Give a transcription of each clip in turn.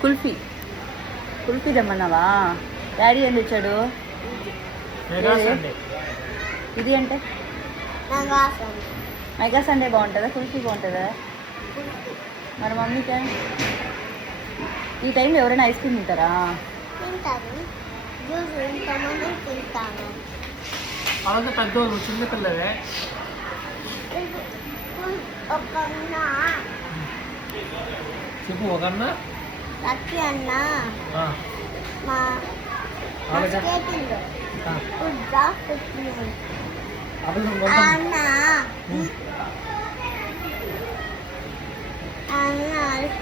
Kulfi kulfi తెమ్మన్నావా? Daddy ఏం తెచ్చాడు? ఇది అంటే మెగా సండే బాగుంటుందా, కుల్ఫీ బాగుంటుందా? మరి మమ్మీకే ఈ టైంలో ఎవరైనా ఐస్ క్రీమ్ తింటారా? అదంతా పెద్దోళ్ళు, చిన్న పిల్లలే. చెప్పు ఒకన్నా లక్కీ అన్న మా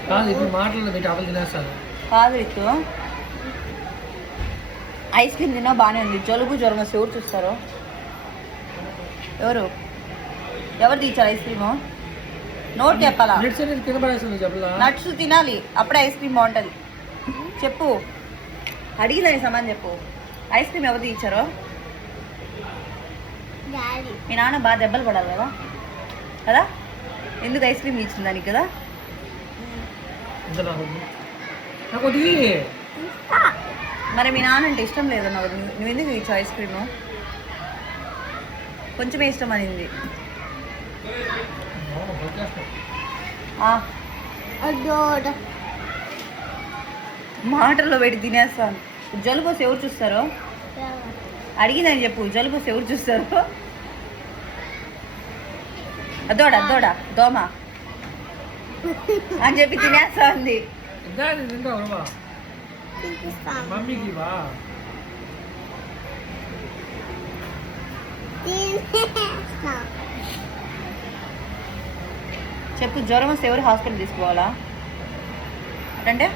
కాదు ఇప్పుడు మాటలు పెట్టి అవ్వలు తినేస్తాను. కాదు ఇటు ఐస్ క్రీమ్ తిన్నా బాగానే ఉంది. జలుబు జ్వరం వస్తే ఎవరు చూస్తారు? ఎవరు తీర్చారు ఐస్ క్రీము? నోట్ చెప్పాలా? నట్స్ తినాలి, అప్పుడే ఐస్ క్రీమ్ బాగుంటుంది. చెప్పు, అడిగిందని సమాన్ చెప్పు. ఐస్ క్రీమ్ ఎవరు తీర్చారో? మీ నాన్న బాగా దెబ్బలు పడాలి కదా కదా ఎందుకు ఐస్ క్రీమ్ ఇచ్చింది దానికి కదా? మరి మీ నాన్న అంటే ఇష్టం లేదు నువ్వు ఎందుకు ఇచ్చావు ఐస్ క్రీము? కొంచెమే ఇష్టం అనింది. మాటల్లో పెట్టి తినేస్తాను. జలుబు వస్తే ఎవరు చూస్తారు? అడిగిందని చెప్పు. జలుబు వస్తే ఎవరు చూస్తారు? అద్దోడా దోమ అని చెప్పి తినేస్తా ఉంది. చెప్పు, జ్వరం వస్తే ఎవరు హాస్పిటల్ తీసుకోవాలా అంటే?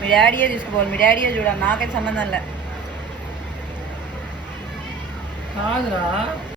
మీ డాడీయే తీసుకోవాలి. మీ డాడీయే చూడాలి, నాకైతే సంబంధం లే. కాదురా.